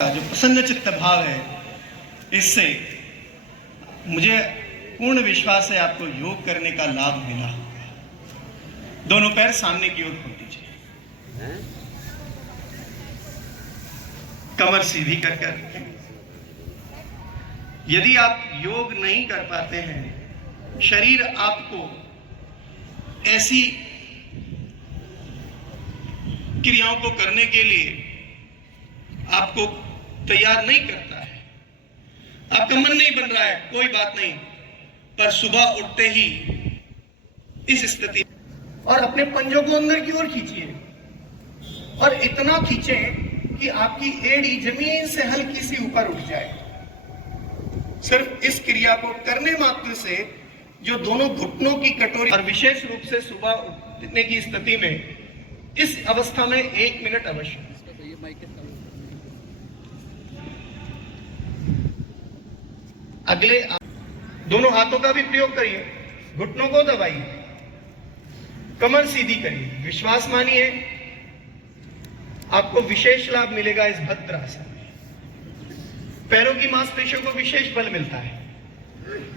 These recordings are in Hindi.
जो प्रसन्न चित्त भाव है, इससे मुझे पूर्ण विश्वास है आपको योग करने का लाभ मिला। दोनों पैर सामने की ओर खोल दीजिए, कमर सीधी कर कर। यदि आप योग नहीं कर पाते हैं, शरीर आपको ऐसी क्रियाओं को करने के लिए आपको तैयार नहीं करता है, आपका मन नहीं बन रहा है, कोई बात नहीं, पर सुबह उठते ही इस स्थिति और अपने पंजों को अंदर की ओर खींचिए और इतना खींचें कि आपकी एड़ी जमीन से हल्की सी ऊपर उठ जाए। सिर्फ इस क्रिया को करने मात्र से जो दोनों घुटनों की कटोरी और विशेष रूप से सुबह उठने की स्थिति में इस अवस्था में 1 मिनट अवश्य। अगले दोनों हाथों का भी प्रयोग करिए, घुटनों को दबाइए, कमर सीधी करिए। विश्वास मानिए आपको विशेष लाभ मिलेगा इस भद्रासन में। पैरों की मांसपेशियों को विशेष बल मिलता है।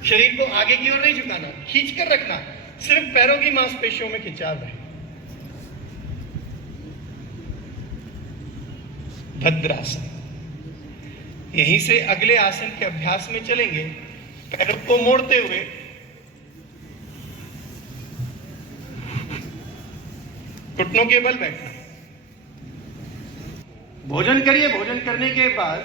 शरीर को आगे की ओर नहीं झुकाना, खींच कर रखना, सिर्फ पैरों की मांसपेशियों में खिंचाव रहे। भद्रासन। यहीं से अगले आसन के अभ्यास में चलेंगे। पैरों को मोड़ते हुए घुटनों के बल बैठना। भोजन करिए, भोजन करने के बाद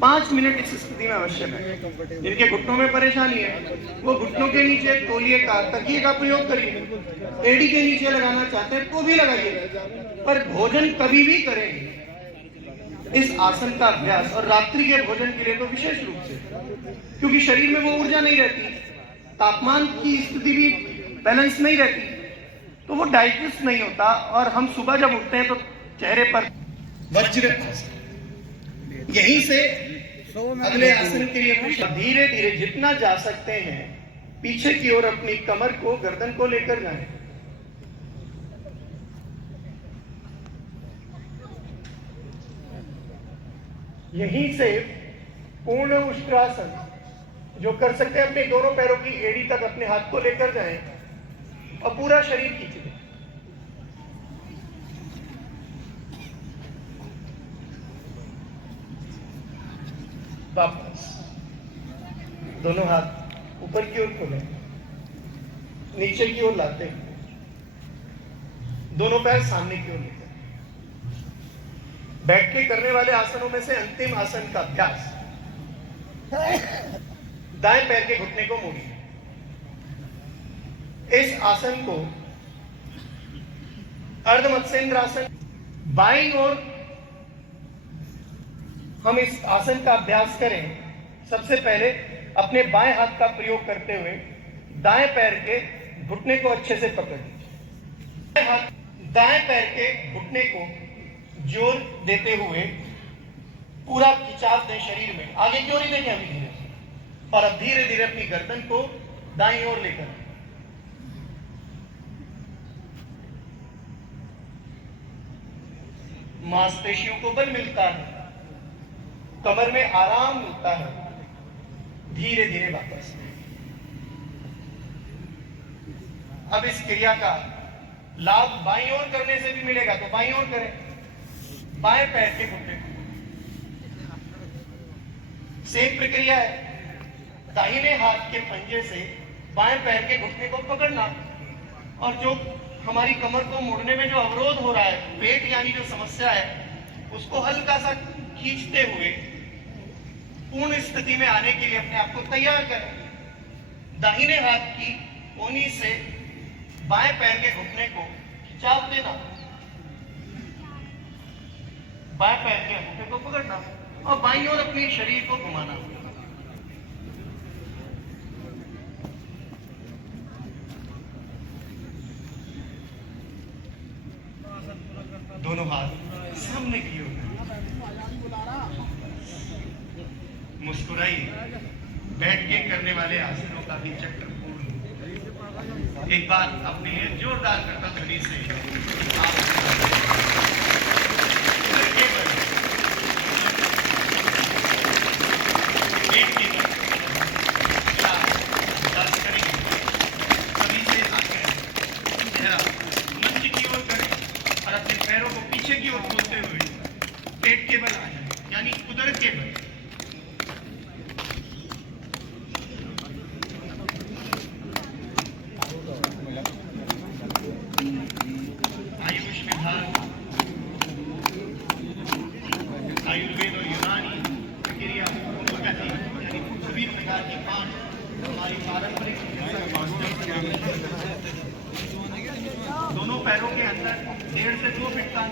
5 मिनट इस स्थिति में अवश्य बैठें। जिनके घुटनों में परेशानी है वो घुटनों के नीचे तौलिए का, तकिए का प्रयोग करिए। एड़ी के नीचे लगाना चाहते हैं तो भी लगाइए, पर भोजन कभी भी करें इस आसन का अभ्यास, और रात्रि के भोजन के लिए तो विशेष रूप से, क्योंकि शरीर में वो ऊर्जा नहीं रहती, तापमान की स्थिति भी बैलेंस नहीं रहती, तो वो डाइजेस्ट नहीं होता, और हम सुबह जब उठते हैं तो चेहरे पर वज्र आसन। यहीं से अगले आसन के लिए धीरे धीरे जितना जा सकते हैं पीछे की ओर अपनी कमर को, गर्दन को लेकर जाएं। यहीं से पूर्ण उष्ट्रासन जो कर सकते हैं, अपने दोनों पैरों की एड़ी तक अपने हाथ को लेकर जाएं और पूरा शरीर खींच दें। वापस दोनों हाथ ऊपर की ओर खोलें, नीचे की ओर लाते हैं, दोनों पैर सामने की ओर लेते हैं। बैठ के करने वाले आसनों में से अंतिम आसन का अभ्यास। दाएं पैर के घुटने को मोड़िए। इस आसन को अर्ध मत्स्येंद्रासन। बाईं ओर हम इस आसन का अभ्यास करें। सबसे पहले अपने बाएं हाथ का प्रयोग करते हुए दाएं पैर के घुटने को अच्छे से पकड़ लीजिए। दाएं पैर के घुटने को जोर देते हुए पूरा खिंचाव दें शरीर में, आगे क्यों नहीं देंगे अभी धीरे से, और अब धीरे धीरे अपनी गर्दन को दाईं ओर लेकर मांसपेशियों को बल मिलता है, कमर में आराम मिलता है। धीरे धीरे वापस। अब इस क्रिया का लाभ बाईं ओर करने से भी मिलेगा, तो बाईं ओर करें। बाएं पैर के घुटने को सेम प्रक्रिया है। दाहिने हाथ के पंजे से बाएं पैर के घुटने को पकड़ना, और जो हमारी कमर को मोड़ने में जो अवरोध हो रहा है, पेट यानी जो समस्या है, उसको हल्का सा खींचते हुए पूर्ण स्थिति में आने के लिए अपने आप को तैयार करें। दाहिने हाथ की कोहनी से बाएं पैर के घुटने को खिंचाव देना, बाएं पैर के अंगूठे को पकड़ना और बाईं ओर अपने शरीर को घुमाना। दोनों हाथ सामने की ओर मुस्कुराइए। बैठ के करने वाले आसनों का भी चक्र पूर्ण। एक बार अपने लिए जोरदार करता ध्वनि से केबल आ जाए, यानी उदर केबल। आयुष विभाग, आयुर्वेद और यूनानी प्रक्रिया, होम्योपैथी, यानी सभी प्रकार की 5 हमारी पारंपरिक दोनों पैरों के अंदर 1.5 से 2 फीट का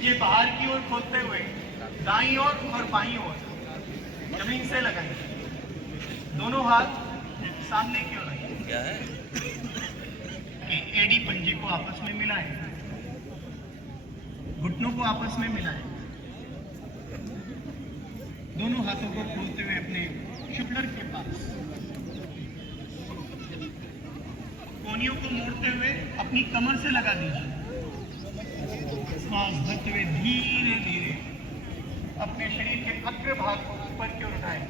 ये बाहर की ओर खोलते हुए दाईं ओर और बाईं ओर जमीन से लगाएं। दोनों हाथ सामने की ओर रखें। क्या है? एडी पंजे को आपस में मिलाएं, घुटनों को आपस में मिलाएं। दोनों हाथों को खोलते हुए अपने शुक्लर के पास कोहनियों को मोड़ते हुए अपनी कमर से लगा दीजिए। श्वास भरते हुए धीरे धीरे अपने शरीर के अग्र भाग को ऊपर की ओर उठाएं।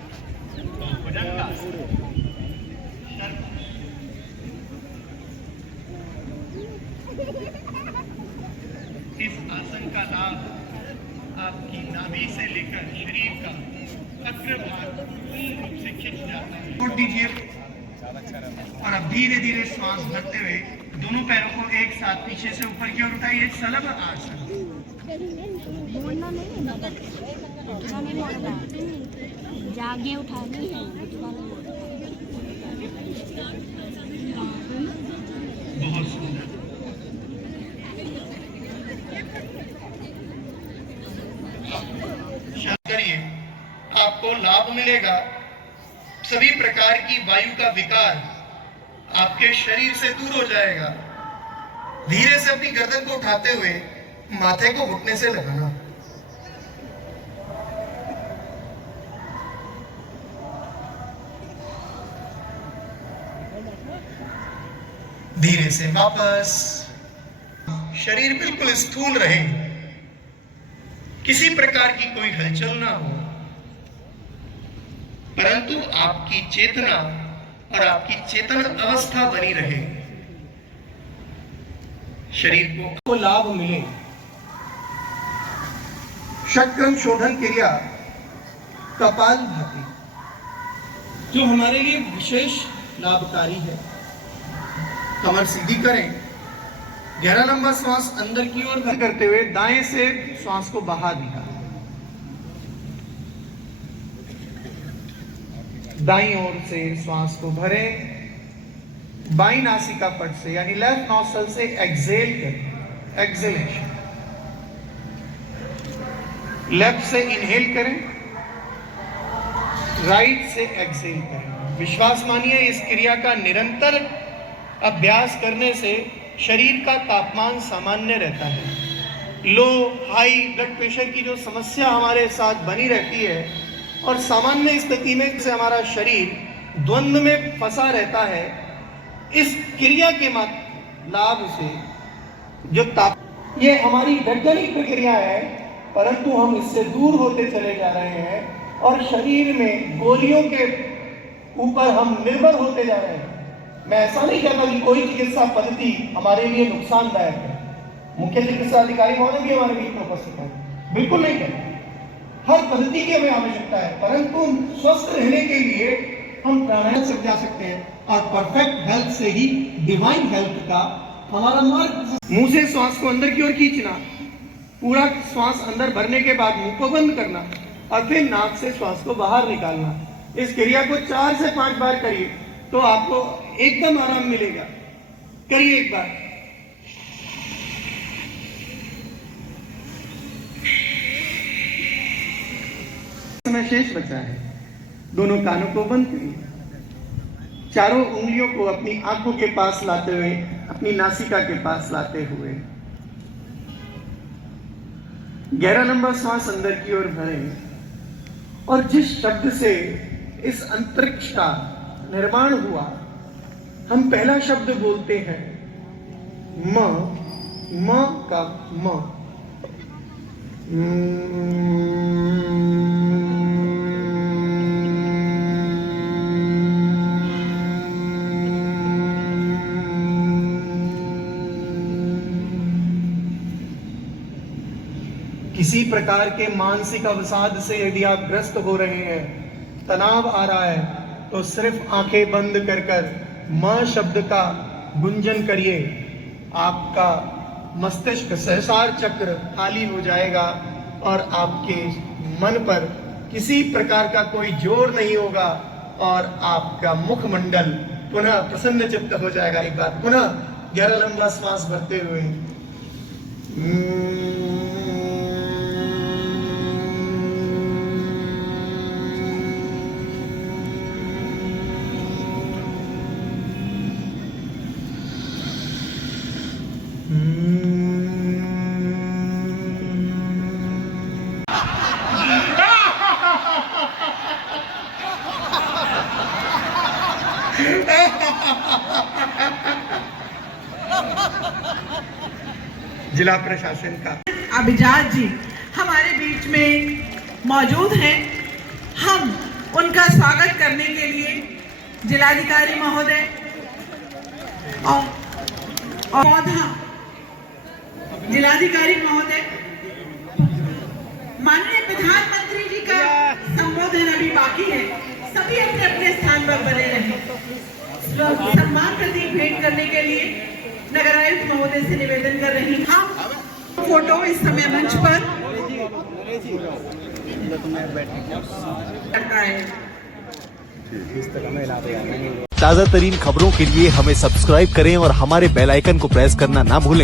इस आसन का लाभ आपकी नाभि से लेकर शरीर का अग्र भाग पूर्ण रूप से खिंच जाता है। छोड़ दीजिए और अब धीरे धीरे श्वास भरते हुए दोनों पैरों को एक साथ पीछे से ऊपर की ओर उठाइए। शलभ आसन। जागे उठानी है। बहुत सुंदर। करिए, आपको लाभ मिलेगा। सभी प्रकार की वायु का विकार आपके शरीर से दूर हो जाएगा। धीरे से अपनी गर्दन को उठाते हुए माथे को घुटने से लगाना। धीरे से वापस। शरीर बिल्कुल स्थूल रहे, किसी प्रकार की कोई हलचल ना हो, परंतु आपकी चेतना और आपकी चेतन अवस्था बनी रहे। शरीर को लाभ मिले। षटक्रम शोधन क्रिया कपालभाति, जो हमारे लिए विशेष लाभकारी है। कमर सीधी करें, गहरा लंबा श्वास अंदर की ओर करते हुए दाएं से श्वास को बाहर निकालें। दाईं ओर से श्वास को भरें, बाईं नासिका पट से यानी लेफ्ट नॉस्ट्रल से एक्सेल करें, एक्सेलेशन। लेफ्ट से इनहेल करें, राइट से एक्सेल करें। विश्वास मानिए, इस क्रिया का निरंतर अभ्यास करने से शरीर का तापमान सामान्य रहता है। लो हाई ब्लड प्रेशर की जो समस्या हमारे साथ बनी रहती है और सामान्य स्थिति में से हमारा शरीर द्वंद्व में फंसा रहता है, इस क्रिया के लाभ से जो ये हमारी वैज्ञानिक प्रक्रिया है, परंतु हम इससे दूर होते चले जा रहे हैं और शरीर में गोलियों के ऊपर हम निर्भर होते जा रहे हैं। मैं ऐसा नहीं कहता कि कोई चिकित्सा पद्धति हमारे लिए नुकसानदायक है। मुख्य चिकित्सा अधिकारी महोदय भी हमारे बीच में उपस्थित है, बिल्कुल नहीं कहते। हर पद्धति की हमें आवश्यकता है, परंतु स्वस्थ रहने के लिए हम प्राणायाम से जा सकते हैं और परफेक्ट हेल्थ से ही डिवाइन हेल्थ का हमारा मार्ग। मुंह से श्वास को अंदर की ओर खींचना, पूरा श्वास अंदर भरने के बाद मुंह को बंद करना और फिर नाक से श्वास को बाहर निकालना। इस क्रिया को 4 से 5 बार करिए तो आपको एकदम आराम मिलेगा। करिए एक बार। समय शेष बचा है, दोनों कानों को बंद करिए। चारों उंगलियों को अपनी आंखों के पास लाते हुए, अपनी नासिका के पास लाते हुए गहरा लंबा श्वास अंदर की ओर भरें और जिस शब्द से इस अंतरिक्ष का निर्माण हुआ, हम पहला शब्द बोलते हैं म का म। किसी प्रकार के मानसिक अवसाद से यदि आप ग्रस्त हो रहे हैं, तनाव आ रहा है, तो सिर्फ आंखें बंद कर कर मां शब्द का गुंजन करिए। आपका मस्तिष्क सहसार चक्र खाली हो जाएगा और आपके मन पर किसी प्रकार का कोई जोर नहीं होगा और आपका मुखमंडल पुनः प्रसन्न चित्त हो जाएगा। एक बार पुनः गहरा लंबा श्वास भरते हुए जिला प्रशासन का अभिजात जी हमारे बीच में मौजूद हैं। हम उनका स्वागत करने के लिए जिलाधिकारी महोदय और पौधा जिलाधिकारी महोदय, माननीय प्रधानमंत्री जी का संबोधन अभी बाकी है। सभी अपने अपने स्थान पर बने रहे। सम्मान प्रतीक भेंट करने के लिए नगर आयुक्त महोदय से निवेदन कर रही हूँ। हम फोटो इस समय मंच पर करता है। ताज़ा तरीन खबरों के लिए हमें सब्सक्राइब करें और हमारे बेल आइकन को प्रेस करना ना भूलें।